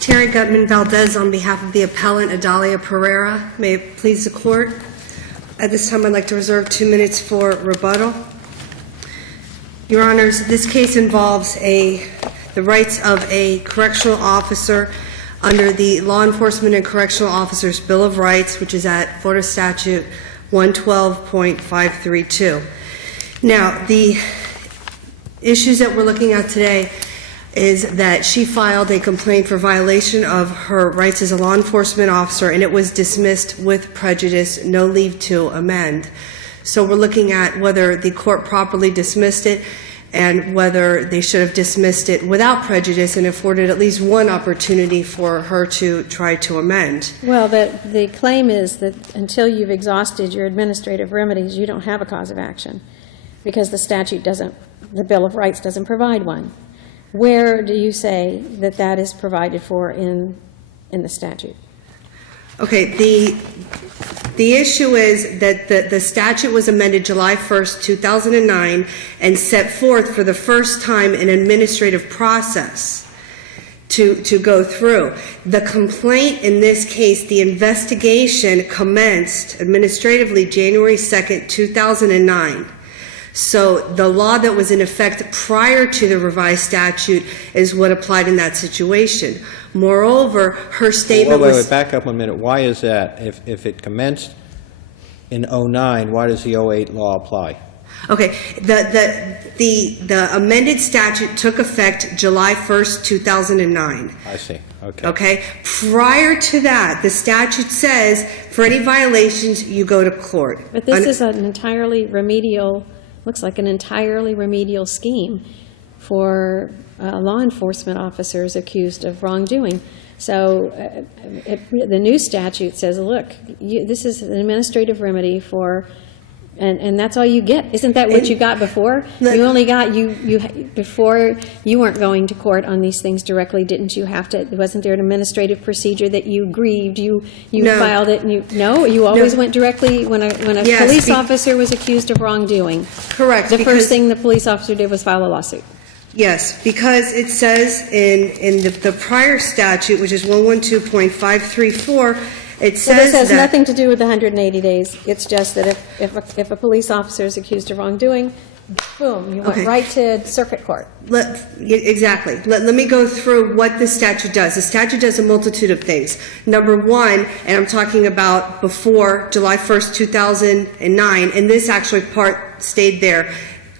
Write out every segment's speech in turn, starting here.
Terry Gutman Valdez on behalf of the appellant Adalia Pereira. May it please the court. At this time, I'd like to reserve 2 minutes for rebuttal. Your Honors, this case involves the rights of a correctional officer under the Law Enforcement and Correctional Officers Bill of Rights, which is at Florida Statute 112.532. Now, the issues that we're looking at today is that she filed a complaint for violation of her rights as a law enforcement officer, and it was dismissed with prejudice, no leave to amend. So we're looking at whether the court properly dismissed it and whether they should have dismissed it without prejudice and afforded at least one opportunity for her to try to amend. Well, the claim is that until you've exhausted your administrative remedies, you don't have a cause of action because the statute doesn't, the Bill of Rights doesn't provide one. Where do you say that that is provided for in the statute? Okay, the issue is that the statute was amended July 1st, 2009, and set forth for the first time an administrative process to go through. The complaint in this case, the investigation commenced administratively January 2nd, 2009. So the law that was in effect prior to the revised statute is what applied in that situation. Moreover, her statement was... Wait, back up a minute. Why is that? If it commenced in 09, why does the 08 law apply? Okay, the amended statute took effect July 1st, 2009. I see. Okay. Okay? Prior to that, the statute says for any violations, you go to court. But this is an entirely remedial, looks like an entirely remedial scheme for law enforcement officers accused of wrongdoing. So the new statute says, look, this is an administrative remedy for, and that's all you get. Isn't that what you got before? You only got, before you weren't going to court on these things directly, didn't you have to, wasn't there an administrative procedure that you grieved, you No. filed it, and you always went directly when a Yes, police officer was accused of wrongdoing. Correct. The first thing the police officer did was file a lawsuit. Yes, because it says in the prior statute, which is 112.534, it says So this has that... nothing to do with the 180 days. It's just that if a police officer is accused of wrongdoing, boom, you went right to circuit court. Exactly. Let me go through what the statute does. The statute does a multitude of things. Number one, and I'm talking about before July 1st, 2009, and this actually part stayed there,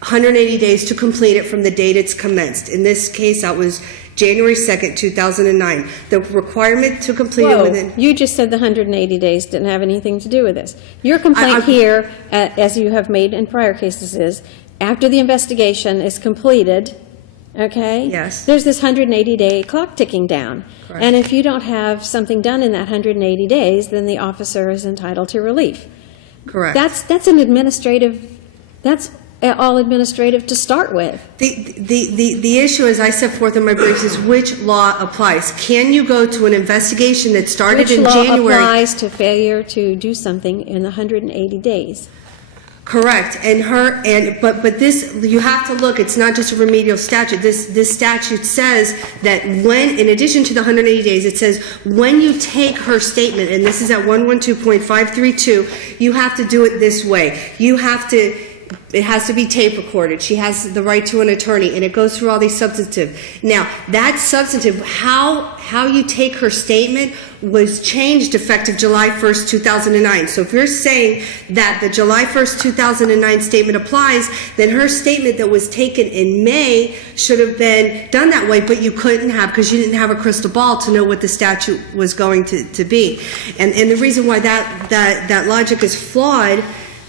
180 days to complete it from the date it's commenced. In this case, that was January 2nd, 2009. The requirement to complete it within... You just said the 180 days didn't have anything to do with this. Your complaint here, as you have made in prior cases, is after the investigation is completed, okay? Yes. There's this 180-day clock ticking down. Correct. And if you don't have something done in that 180 days, then the officer is entitled to relief. Correct. That's an administrative, that's all administrative to start with. The issue, as I set forth in my briefs, is which law applies. Can you go to an investigation that started in January... Which law applies to failure to do something in the 180 days? Correct. But this, you have to look, it's not just a remedial statute. This statute says that when, in addition to the 180 days, it says when you take her statement, and this is at 112.532, you have to do it this way. It has to be tape recorded. She has the right to an attorney, and it goes through all these substantive. Now, that substantive, how you take her statement was changed effective July 1st, 2009. So if you're saying that the July 1st, 2009 statement applies, then her statement that was taken in May should have been done that way, but you couldn't have because you didn't have a crystal ball to know what the statute was going to be. And the reason why that logic is flawed,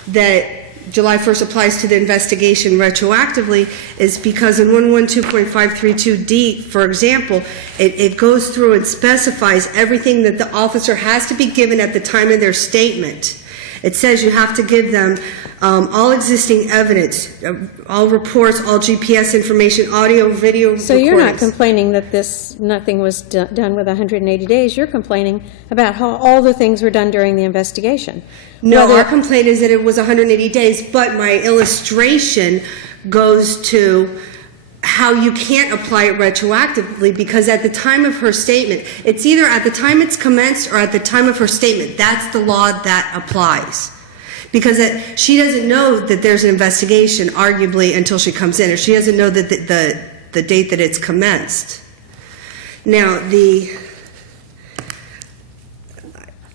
that July 1st applies to the investigation retroactively, is because in 112.532D, for example, it goes through and specifies everything that the officer has to be given at the time of their statement. It says you have to give them all existing evidence, all reports, all GPS information, audio, video recordings. So you're not complaining that nothing was done with 180 days. You're complaining about how all the things were done during the investigation. No, our complaint is that it was 180 days, but my illustration goes to how you can't apply it retroactively, because at the time of her statement, it's either at the time it's commenced or at the time of her statement. That's the law that applies. Because she doesn't know that there's an investigation, arguably, until she comes in, or she doesn't know that the date that it's commenced. Now,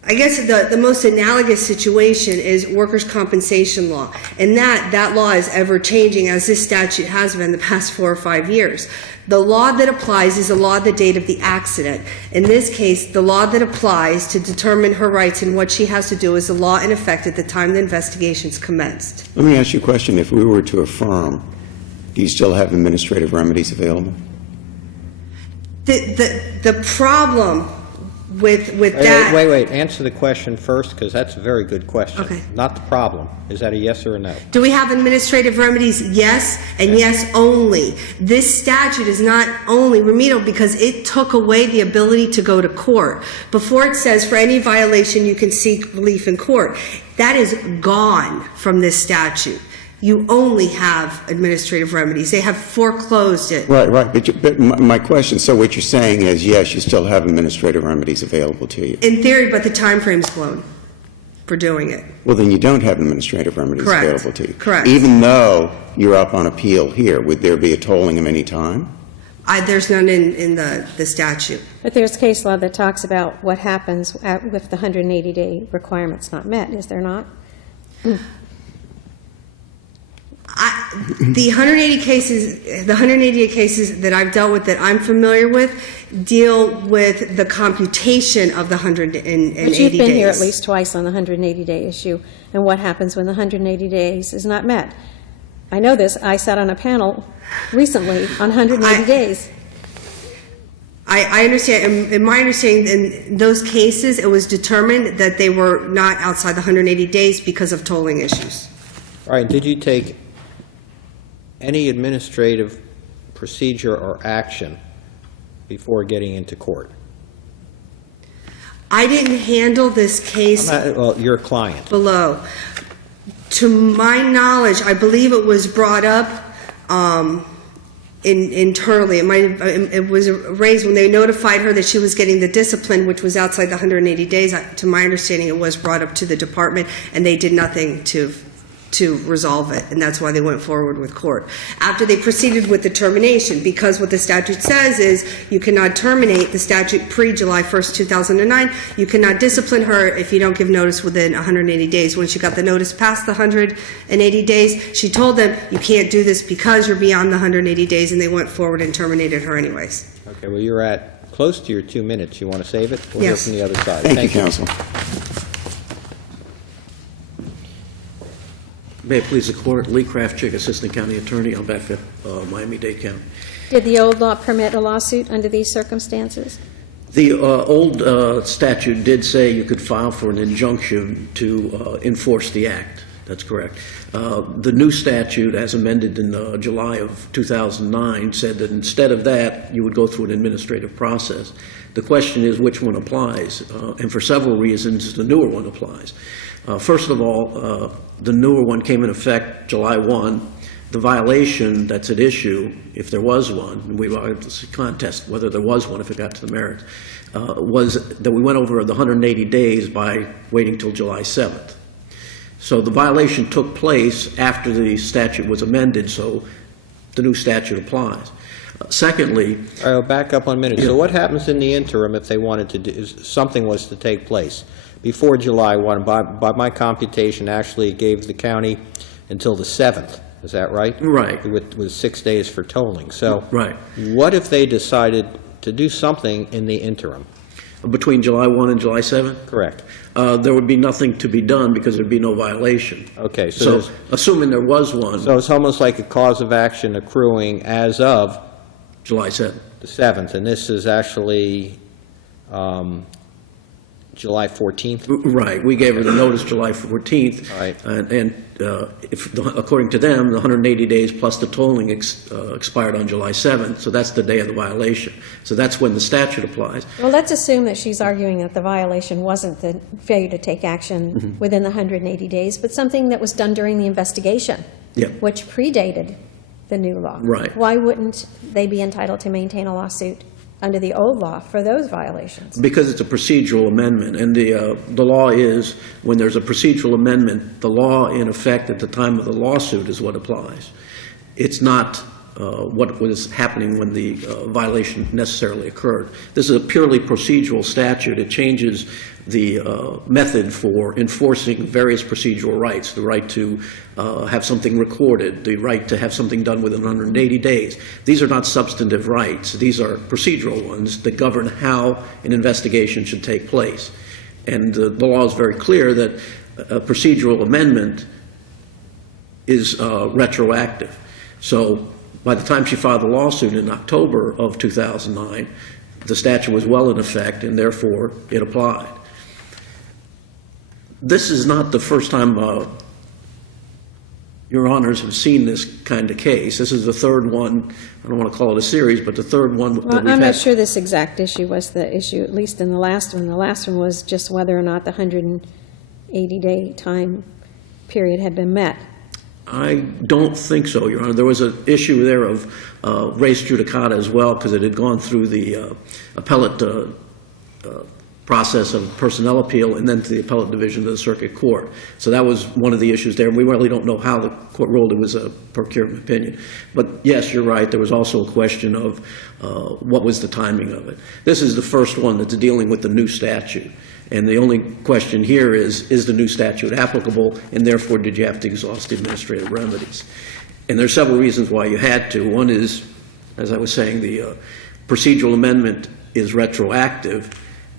I guess the most analogous situation is workers' compensation law, and that law is ever changing, as this statute has been the past 4 or 5 years. The law that applies is the law the date of the accident. In this case, the law that applies to determine her rights and what she has to do is the law in effect at the time the investigation's commenced. Let me ask you a question. If we were to affirm, do you still have administrative remedies available? The problem with that... Wait. Answer the question first, because that's a very good question. Okay. Not the problem. Is that a yes or a no? Do we have administrative remedies? Yes, and yes only. This statute is not only remedial because it took away the ability to go to court. Before it says for any violation you can seek relief in court. That is gone from this statute. You only have administrative remedies. They have foreclosed it. Right. But my question, so what you're saying is, yes, you still have administrative remedies available to you. In theory, but the time frame's blown for doing it. Well, then you don't have administrative remedies Correct. available to you. Correct. Even though you're up on appeal here, would there be a tolling of any time? There's none in the statute. But there's case law that talks about what happens if the 180-day requirement's not met, is there not? The 180 cases that I've dealt with that I'm familiar with deal with the computation of the 180 days. But you've been here at least twice on the 180-day issue, and what happens when the 180 days is not met. I know this. I sat on a panel recently on 180 days. I understand. In my understanding, in those cases, it was determined that they were not outside the 180 days because of tolling issues. All right. Did you take any administrative procedure or action before getting into court? I didn't handle this case Well, your client. below. To my knowledge, I believe it was brought up internally. It was raised when they notified her that she was getting the discipline, which was outside the 180 days. To my understanding, it was brought up to the department, and they did nothing to resolve it, and that's why they went forward with court. After they proceeded with the termination, because what the statute says is you cannot terminate the statute pre-July 1st, 2009. You cannot discipline her if you don't give notice within 180 days. When she got the notice past the 180 days, she told them, you can't do this because you're beyond the 180 days, and they went forward and terminated her anyways. Okay, well, you're at close to your 2 minutes. You want to save it? We'll Yes. hear from the other side. Thank you, counsel. May it please the Court, Lee Kraftchick, Assistant County Attorney on behalf of Miami-Dade County. Did the old law permit a lawsuit under these circumstances? The old statute did say you could file for an injunction to enforce the act. That's correct. The new statute, as amended in July of 2009, said that instead of that, you would go through an administrative process. The question is which one applies, and for several reasons, the newer one applies. First of all, the newer one came in effect July 1. The violation that's at issue, if there was one, we will contest whether there was one if it got to the merits, was that we went over the 180 days by waiting till July 7th. So the violation took place after the statute was amended, so the new statute applies. Secondly... All right, back up 1 minute. So what happens in the interim if they wanted to do, something was to take place? Before July 1, by my computation, actually it gave the county until the 7th. Is that right? Right. With 6 days for tolling. So right. What if they decided to do something in the interim? Between July 1 and July 7? Correct. There would be nothing to be done because there'd be no violation. Okay. So assuming there was one... So it's almost like a cause of action accruing as of... July 7th. The 7th. And this is actually... July 14th? Right. We gave her the notice July 14th. Right. And according to them, the 180 days plus the tolling expired on July 7th, so that's the day of the violation. So that's when the statute applies. Well, let's assume that she's arguing that the violation wasn't the failure to take action within the 180 days, but something that was done during the investigation, Yeah. which predated the new law. Right. Why wouldn't they be entitled to maintain a lawsuit under the old law for those violations? Because it's a procedural amendment, and the law is, when there's a procedural amendment, the law in effect at the time of the lawsuit is what applies. It's not what was happening when the violation necessarily occurred. This is a purely procedural statute. It changes the method for enforcing various procedural rights, the right to have something recorded, the right to have something done within 180 days. These are not substantive rights. These are procedural ones that govern how an investigation should take place. And the law is very clear that a procedural amendment is retroactive. So by the time she filed the lawsuit in October of 2009, the statute was well in effect, and therefore it applied. This is not the first time Your Honors have seen this kind of case. This is the third one. I don't want to call it a series, but the third one that we've had. I'm not sure this exact issue was the issue, at least in the last one. The last one was just whether or not the 180-day time period had been met. I don't think so, Your Honor. There was an issue there of res judicata as well, because it had gone through the appellate process of personnel appeal and then to the appellate division of the circuit court. So that was one of the issues there. We really don't know how the court ruled. It was a per curiam opinion. But yes, you're right. There was also a question of what was the timing of it. This is the first one that's dealing with the new statute. And the only question here is the new statute applicable, and therefore did you have to exhaust the administrative remedies? And there's several reasons why you had to. One is, as I was saying, the procedural amendment is retroactive,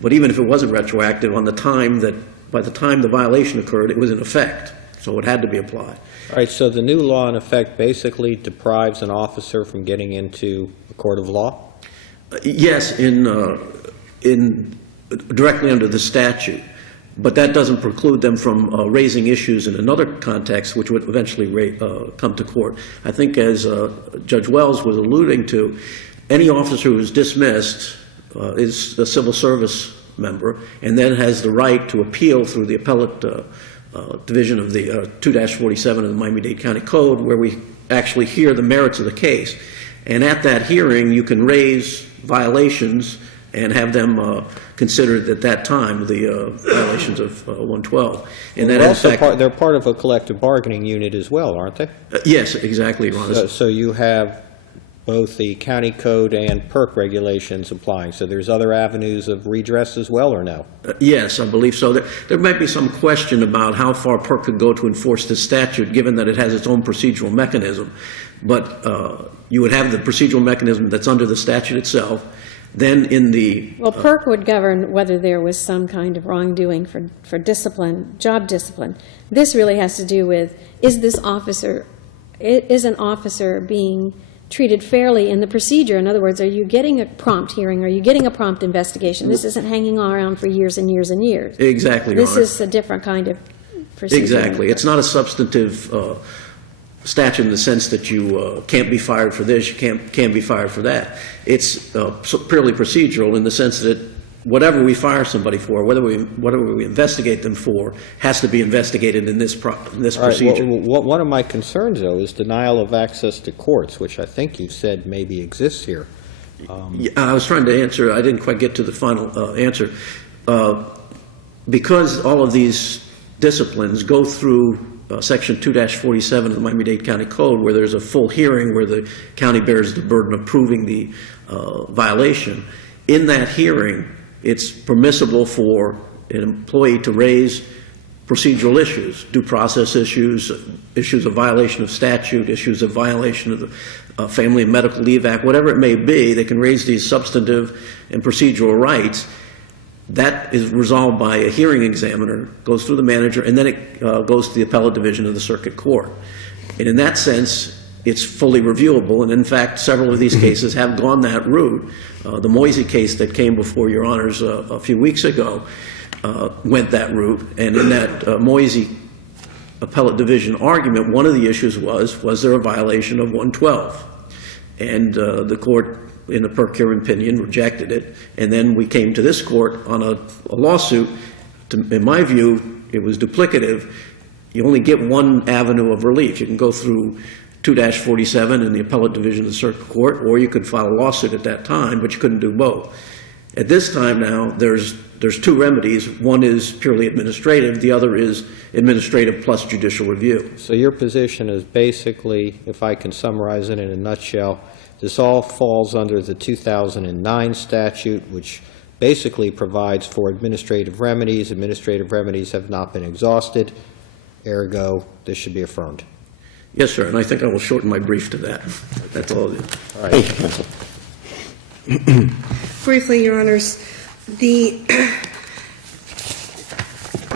but even if it wasn't retroactive, by the time the violation occurred, it was in effect, so it had to be applied. All right, so the new law in effect basically deprives an officer from getting into a court of law? Yes, directly under the statute, but that doesn't preclude them from raising issues in another context, which would eventually come to court. I think, as Judge Wells was alluding to, any officer who is dismissed is a civil service member and then has the right to appeal through the appellate division of the 2-47 of the Miami-Dade County Code, where we actually hear the merits of the case. And at that hearing, you can raise violations and have them considered at that time, the violations of 112. And that, in fact, they're part of a collective bargaining unit as well, aren't they? yes, exactly, Your Honor. So you have both the county code and PERC regulations applying. So there's other avenues of redress as well, or no? Yes, I believe so. There might be some question about how far PERC could go to enforce this statute, given that it has its own procedural mechanism. But you would have the procedural mechanism that's under the statute itself. Then in the... Well, PERC would govern whether there was some kind of wrongdoing for discipline, job discipline. This really has to do with, is an officer being treated fairly in the procedure? In other words, are you getting a prompt hearing? Are you getting a prompt investigation? This isn't hanging around for years and years and years. Exactly, Your Honor. This is a different kind of procedure. Exactly. It's not a substantive statute in the sense that you can't be fired for this, you can't be fired for that. It's purely procedural in the sense that whatever we fire somebody for, whatever we investigate them for, has to be investigated in this procedure. Right, well, one of my concerns, though, is denial of access to courts, which I think you said maybe exists here. I was trying to answer. I didn't quite get to the final answer. Because all of these disciplines go through Section 2-47 of the Miami-Dade County Code, where there's a full hearing where the county bears the burden of proving the violation. In that hearing, it's permissible for an employee to raise procedural issues, due process issues, issues of violation of statute, issues of violation of the Family and Medical Leave Act, whatever it may be. They can raise these substantive and procedural rights. That is resolved by a hearing examiner, goes through the manager, and then it goes to the appellate division of the circuit court. And in that sense, it's fully reviewable, and in fact, several of these cases have gone that route. The Moisey case that came before Your Honors a few weeks ago went that route, and in that Moisey appellate division argument, one of the issues was there a violation of 112? And the court, in a per curiam opinion, rejected it, and then we came to this court on a lawsuit. In my view, it was duplicative. You only get one avenue of relief. You can go through 2-47 in the appellate division of the circuit court, or you could file a lawsuit at that time, but you couldn't do both. At this time now, there's two remedies. One is purely administrative. The other is administrative plus judicial review. So your position is basically, if I can summarize it in a nutshell, this all falls under the 2009 statute, which basically provides for administrative remedies. Administrative remedies have not been exhausted. Ergo, this should be affirmed. Yes, sir, and I think I will shorten my brief to that. That's all it is. All right. Thank you, counsel. Briefly, Your Honors,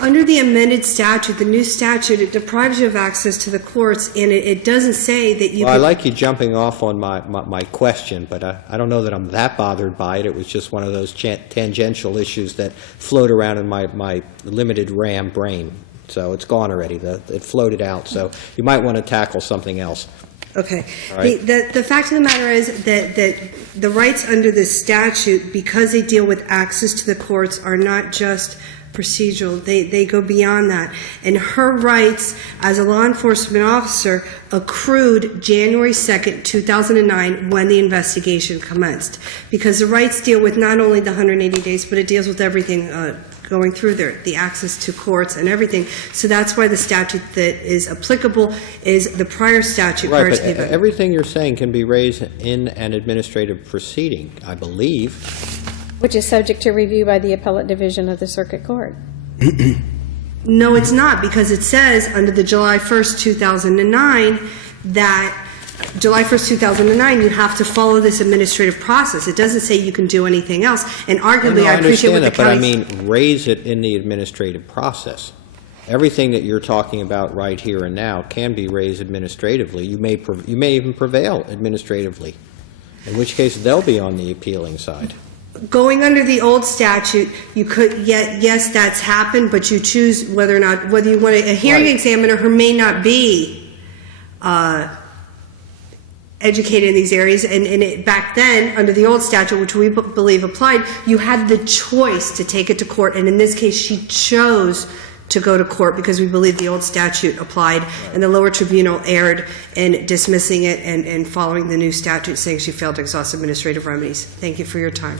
under the amended statute, the new statute, it deprives you of access to the courts, and it doesn't say that you Well, I can- like you jumping off on my question, but I don't know that I'm that bothered by it. It was just one of those tangential issues that float around in my limited RAM brain. So it's gone already. It floated out. So you might want to tackle something else. Okay. All right. The fact of the matter is that the rights under this statute, because they deal with access to the courts, are not just procedural. They go beyond that. And her rights as a law enforcement officer accrued January 2nd, 2009, when the investigation commenced. Because the rights deal with not only the 180 days, but it deals with everything going through there, the access to courts and everything. So that's why the statute that is applicable is the prior statute. Right, prior but to the event. everything you're saying can be raised in an administrative proceeding, I believe. Which is subject to review by the appellate division of the circuit court. No, it's not, because it says under the July 1st, 2009, that July 1st, 2009, you have to follow this administrative process. It doesn't say you can do anything else. And arguably, I appreciate what the understand that, but I county... mean, raise it in the administrative process. Everything that you're talking about right here and now can be raised administratively. You may even prevail administratively, in which case they'll be on the appealing side. Going under the old statute, you could, yes, that's happened, but you choose whether or not, whether you want a hearing Right. examiner who may not be educated in these areas, and back then, under the old statute, which we believe applied, you had the choice to take it to court, and in this case, she chose to go to court because we believe the old statute applied, and the lower tribunal erred in dismissing it and following the new statute, saying she failed to exhaust administrative remedies. Thank you for your time.